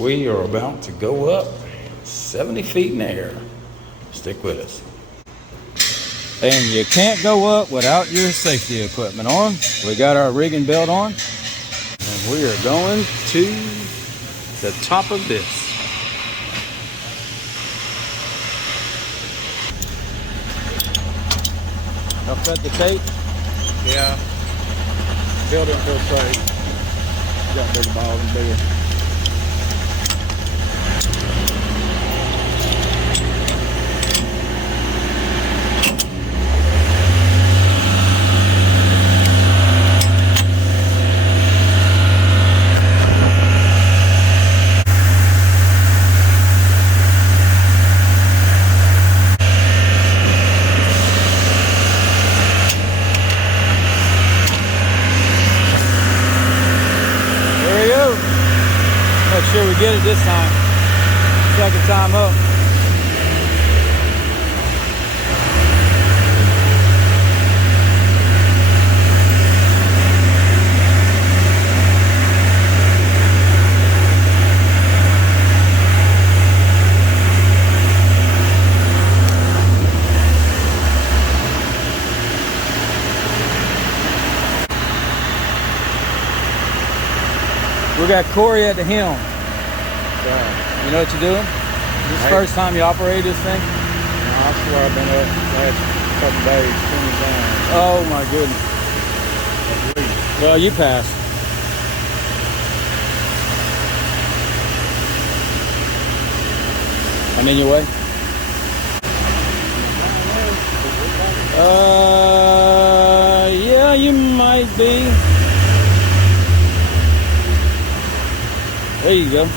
We are about to go up 70 feet in the air. Stick with us. And you can't go up without your safety equipment on. We got our rigging belt on. And we are going to the top of this. I'll cut the tape. Yeah. Build it for safe. Got bigger balls and bigger. Make sure we get it this time. Second time up. We got Corey at the helm. You know what you're doing? This is the first time you operated this thing? No, I swear I've been up the last couple days 20 times. Oh my goodness. Well, you passed. I'm in your way? Yeah, you might be. There you go.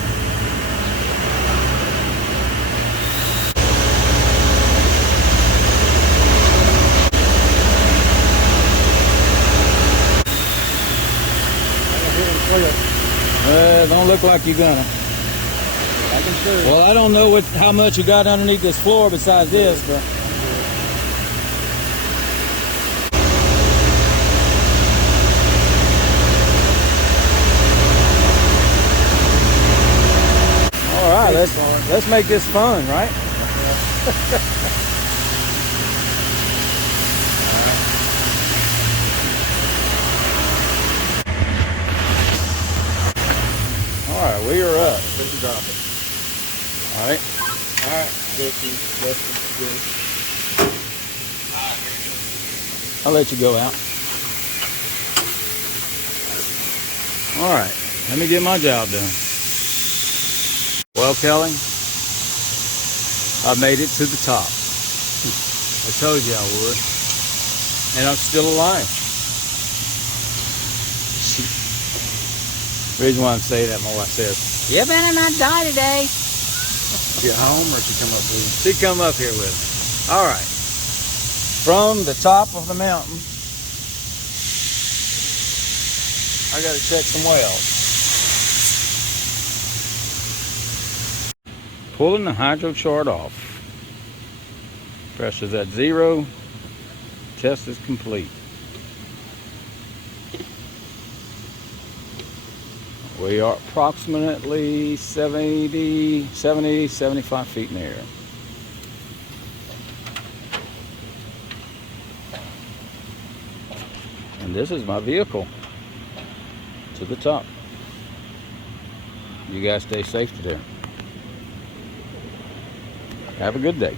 Don't look like you're gonna. I can sure. Well, I don't know how much you got underneath this floor besides this, but. All right, let's make this fun, right? All right, we are up. Let's drop it. All right. All right. Good. I'll let you go out. All right. Let me get my job done. Well, Kelly, I made it to the top. I told you I would. And I'm still alive. The reason why I'm saying that, my wife says, "You better not die today." Get home or she come up with you? She come up here with me. All right. From the top of the mountain, I got to check some wells. Pulling the hydro chart off. Pressure's at 0. Test is complete. We are approximately 75 feet in the air. And this is my vehicle to the top. You guys stay safe today. Have a good day.